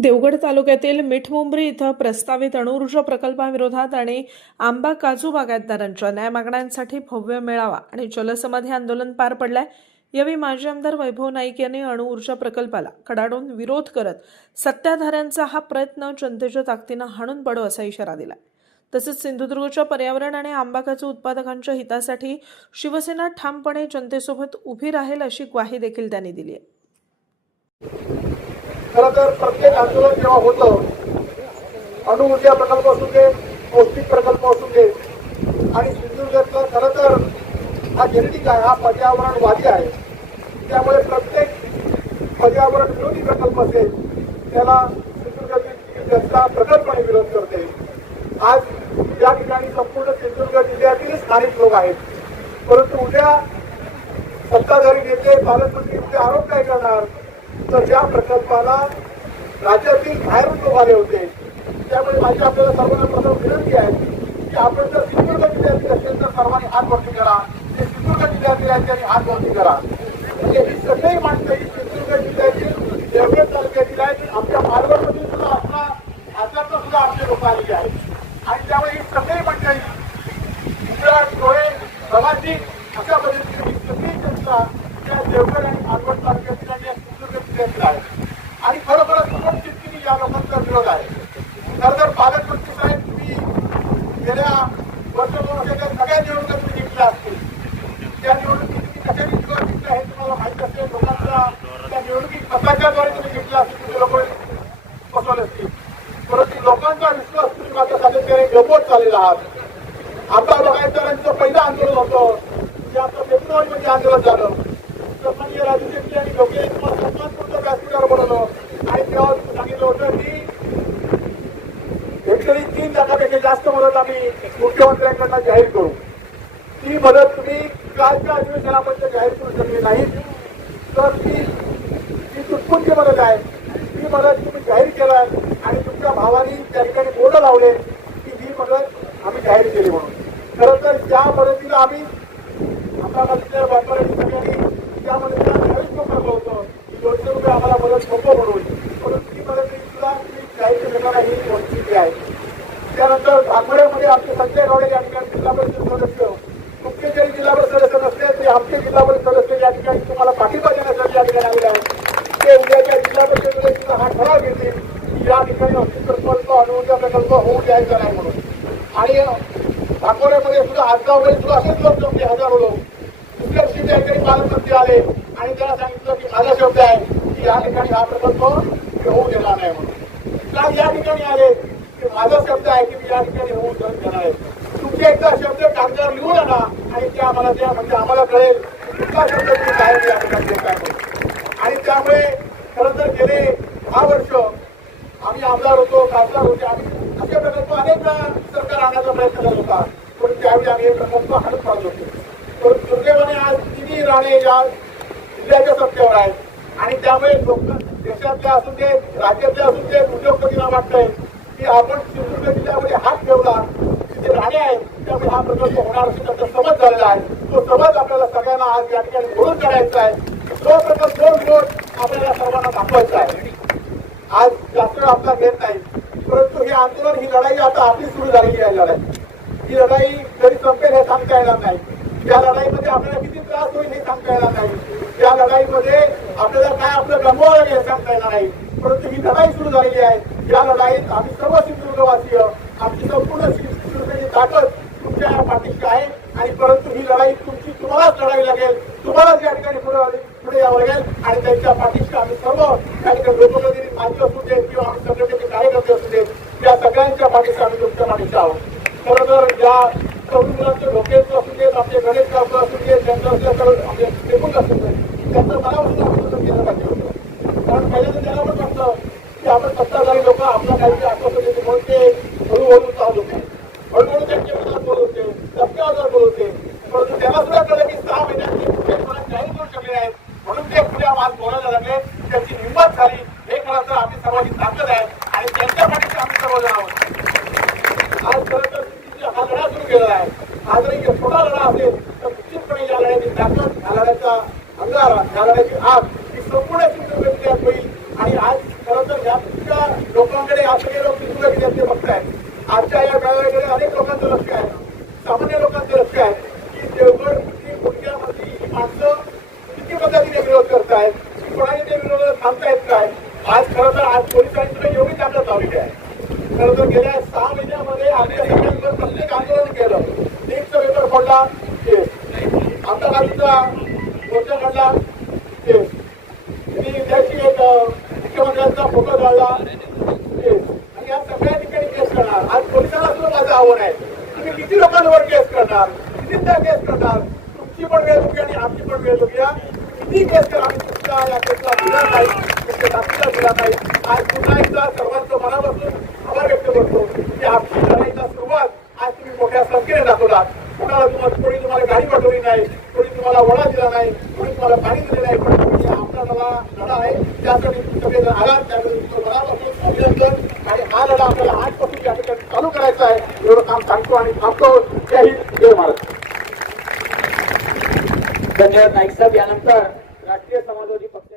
देवगड तालुक्यातील मिठमुंबरी इथं प्रस्तावित अणुऊर्जा प्रकल्पाविरोधात आणि आंबा काजू बागायतदारांच्या न्याय मागण्यांसाठी भव्य मेळावा आणि जलसमाधी आंदोलन पार पडलंय। यावेळी माजी आमदार वैभव नाईक यांनी अणुऊर्जा प्रकल्पाला कडाडून विरोध करत सत्ताधाऱ्यांचा हा प्रयत्न जनतेच्या ताकदीनं हाणून पाडू असा इशारा दिला। तसेच सिंधुदुर्गच्या पर्यावरण आणि आंबा काजू उत्पादकांच्या हितासाठी शिवसेना ठामपणे जनतेसोबत उभी राहील अशी ग्वाही देखील त्यांनी दिली आहे। खरं तर प्रत्येक आंदोलन जेव्हा होतं, अणुऊर्जा प्रकल्प असू दे, पौष्टिक प्रकल्प असू दे, आणि सिंधुदुर्गातला खरं तर हा जेनेटिक आहे, हा पर्यावरणवादी आहे। त्यामुळे प्रत्येक पर्यावरण विरोधी प्रकल्प असेल त्याला सिंधुदुर्गातील जनता प्रकल्पाने विरोध करते। आज या ठिकाणी संपूर्ण सिंधुदुर्ग जिल्ह्यातील स्थानिक लोक आहेत, परंतु उद्या सत्ताधारी नेते पालकमंत्री उद्या आरोप काय करणार तर ज्या प्रकल्पाला राज्यातील बाहेरून लोक आले होते। त्यामुळे माझी आपल्याला सर्वांना प्रथम विनंती आहे की आपण जर सिंधुदुर्ग जिल्ह्यातील असेल तर सर्वांनी हात वरती करा, ते सिंधुदुर्ग जिल्ह्यातील आहेत त्यांनी हात वरती करा। म्हणजे ही सगळी माणसं ही सिंधुदुर्ग जिल्ह्यातील देवगड तालुक्यातील आहेत, आमच्या मालवणमधील सुद्धा आपला आजचा सुद्धा आमचे लोक आलेले आहेत। आणि त्यामुळे ही सगळी मंडळी गुजरात, डोळे, प्रवासी अशा पद्धतीने सगळी जनता त्या देवगड आणि मालवण तालुक्यातील आणि खरोखर तितकी या लोकांचा विरोध आहे। खरं तर पालकमंत्री साहेब, तुम्ही गेल्या वर्ष 2 वर्षाच्या सगळ्या निवडणुका तुम्ही जिंकल्या असतील, त्या निवडणुकीत कशा जिंकल्या हे तुम्हाला माहिती असेल। लोकांचा त्या निवडणुकीत मताच्याद्वारे तुम्ही जिंकल्या असतील, तुम्ही लोक बसवले असतील, परंतु लोकांचा विश्वास तुम्ही मात्र सातत्याने गमवत चाललेला आहात। आता बागायतदारांचं पहिलं आंदोलन होतं, जे आता फेब्रुवारीमध्ये आंदोलन झालं, सन्माननीय राजू शेट्टी आणि लोके तुम्हाला सन्मानपूर्ण व्यासपीठावर बनवलं आणि तेव्हा सांगितलं होतं की हेक्टरी 3 लाखापेक्षा जास्त मदत आम्ही मुख्यमंत्र्यांकडनं जाहीर करू। ती मदत तुम्ही कालच्या अधिवेशनापर्यंत जाहीर करू शकली नाही, तर ती तुटपुंजी मदत आहे। ती मदत तुम्ही जाहीर केलं आणि तुमच्या भावानी त्या ठिकाणी बोर्ड लावले की ही मदत आम्ही जाहीर केली म्हणून। खरं तर त्या मदतीला आम्ही आम्हाला व्यापाऱ्यांनी सगळ्यांनी त्यामध्ये 40 लोकांना होतं की 200 रुपये आम्हाला मदत नको म्हणून, परंतु ती मदत सुद्धा तुम्ही जाहीर करण्याला ही परिस्थिती आहे। त्यानंतर धाकवड्यामध्ये आमचे संजय गावडे या ठिकाणी जिल्हा परिषद सदस्य, तुमचे जरी जिल्हा परिषद सदस्य नसले तरी आमचे जिल्हा परिषद सदस्य या ठिकाणी तुम्हाला पाठिंबा देण्यासाठी या ठिकाणी आलेले आहेत। ते उद्याच्या जिल्हा परिषदेमध्ये सुद्धा हा ठराव घेतील की या ठिकाणी अस्थि प्रकल्प, अणुऊर्जा प्रकल्प होऊ द्यायचा नाही म्हणून। आणि धाकवड्यामध्ये सुद्धा आजगावमध्ये सुद्धा असेच लोक जमले, हजारो लोक। दुसऱ्या दिवशी त्या ठिकाणी पालकमंत्री आले आणि त्याला सांगितलं की माझा शब्द आहे की या ठिकाणी हा प्रकल्प होऊ देणार नाही म्हणून। का या ठिकाणी आले की माझा शब्द आहे की मी या ठिकाणी होऊ देणार आहे। तुमचे एकदा शब्द कागदावर लिहून आणा आणि ते आम्हाला द्या, म्हणजे आम्हाला कळेल तुमचा शब्द तुम्ही काय या ठिकाणी देत आहे। आणि त्यामुळे खरं तर गेले 10 वर्ष आम्ही आमदार होतो, खासदार होते, आम्ही असे प्रकल्प अनेक सरकार आणण्याचा प्रयत्न करत होता, पण त्यावेळी आम्ही हे प्रकल्प हाणून पाडत होतो। तर दुर्दैवाने आज तिन्ही राणे या जिल्ह्याच्या सत्तेवर आहेत आणि त्यामुळे लोक देशातल्या असू दे, राज्यातल्या असू दे, उद्योगपतींना वाटतंय की आपण सिंधुदुर्ग जिल्ह्यामध्ये हात ठेवला, तिथे राणे आहेत, त्यामुळे हा प्रकल्प होणार असे त्याचा समज झालेला आहे। तो समज आपल्याला सगळ्यांना आज या ठिकाणी भरून काढायचा आहे। तो प्रकल्प, तो विरोध आपल्याला सर्वांना दाखवायचा आहे। आज जास्त वेळ आपला घेत नाही, परंतु हे आंदोलन, ही लढाई आता आपली सुरू झालेली आहे। लढाई, ही लढाई कधी संपेल हे सांगता येणार नाही। या लढाईमध्ये आपल्याला किती त्रास होईल हे सांगता येणार नाही, या लढाईमध्ये आपल्याला काय आपलं गमवावं लागेल हे सांगता येणार नाही, परंतु ही लढाई सुरू झालेली आहे। या लढाईत आम्ही सर्व सिंधुदुर्गवासीय, आमची संपूर्ण सिंधुदुर्गाची ताकद तुमच्या या पाठीशी आहे। आणि परंतु ही लढाई तुम्हालाच लढावी लागेल, तुम्हालाच या ठिकाणी पुढे यावं लागेल आणि त्यांच्या पाठीशी आम्ही सर्व या ठिकाणी लोकप्रतिनिधी माजी असू देत किंवा आम्ही संघटनेचे कार्यकर्ते असू देत, या सगळ्यांच्या पाठीशी आम्ही तुमच्या पाठीशी आहोत। खरं तर या तरुण मुलांचे डोक्याचं असू देत, आपले गणेश गावकर असू देत, त्यांचं असल्याकडे आपले टेबल असू देत, त्यांचं मनापासून आश्वासन केलं पाहिजे होतं। कारण पहिल्यांदा त्याला पण वाटतं की आपण सत्ताधारी लोक आपला काहीतरी आश्वासन देते म्हणून ते हळूहळू चालत होते, हळूहळू त्यांच्या मनात बोलत होते, टप्प्यावर बोलत होते, परंतु त्याला सुद्धा कळलं की 6 महिन्यात ते पुढे मला जाहीर करू शकले नाहीत, म्हणून ते पुढे आज बोलायला लागले। त्यांची हिंमत झाली, हे खरं तर आम्ही सर्वांची ताकद आहे आणि त्यांच्या पाठीशी आम्ही सर्वजण आहोत। आज खरं तर हा लढा सुरू केलेला आहे। आज जरी छोटा लढा असेल तर निश्चितपणे या लढ्याची ताकद, या लढ्याचा अंगारा, या लढ्याची आग ही संपूर्ण सिंधुदुर्ग जिल्ह्यात होईल। आणि आज खरं तर या लोकांकडे आज सगळे लोक दिसू की ते बघतायत आजच्या या मेळाव्याकडे अनेक लोकांचं लक्ष आहे सामान्य लोकांचं लक्ष आहे की देवगड गुडघ्यामध्ये ही माणसं किती पद्धतीने विरोध करतायत कोणाने ते विरोध थांबतायत काय आज खरं तर आज पोलिसांनी सुद्धा एवढी ताकद लावलेली आहे खरं तर गेल्या 6 महिन्यामध्ये आमच्या सगळ्यांवर प्रत्येक आंदोलन केलं नीटचा पेपर फोडला आमच्या गाडीचा मोर्चा काढला त्याची एक मुख्यमंत्र्यांचा फोटो काढला आणि या सगळ्या ठिकाणी केस करणार आज पोलिसांना सुद्धा माझं आव्हान आहे तुम्ही किती लोकांवर केस करणार कितीदा केस करणार तुमची पण वेळ चुकी आणि आमची पण वेळ चुकी किती केस करा आम्ही तुमच्या या केसला दिला नाही तुमच्या जातीला दिला नाही आज पुन्हा एकदा सर्वांचं मनापासून आभार व्यक्त करतो की आमची लढाईचा सुरुवात आज तुम्ही मोठ्या संख्येने दाखवला कोणी तुम्हाला गाडी पाठवली नाही कोणी तुम्हाला वडा दिला नाही कोणी तुम्हाला पाणी दिले नाही पण तुम्ही आपला लढा आहे त्यासाठी तुम्ही सगळेजण आलात त्यासाठी तुमचं मनापासून अभिनंदन आणि हा लढा आपल्याला आजपासून या ठिकाणी चालू करायचा आहे एवढं काम सांगतो आणि थांबतो जय हिंद जय महाराज धन्यवाद नाईक साहेब. यानंतर राष्ट्रीय समाजवादी पक्ष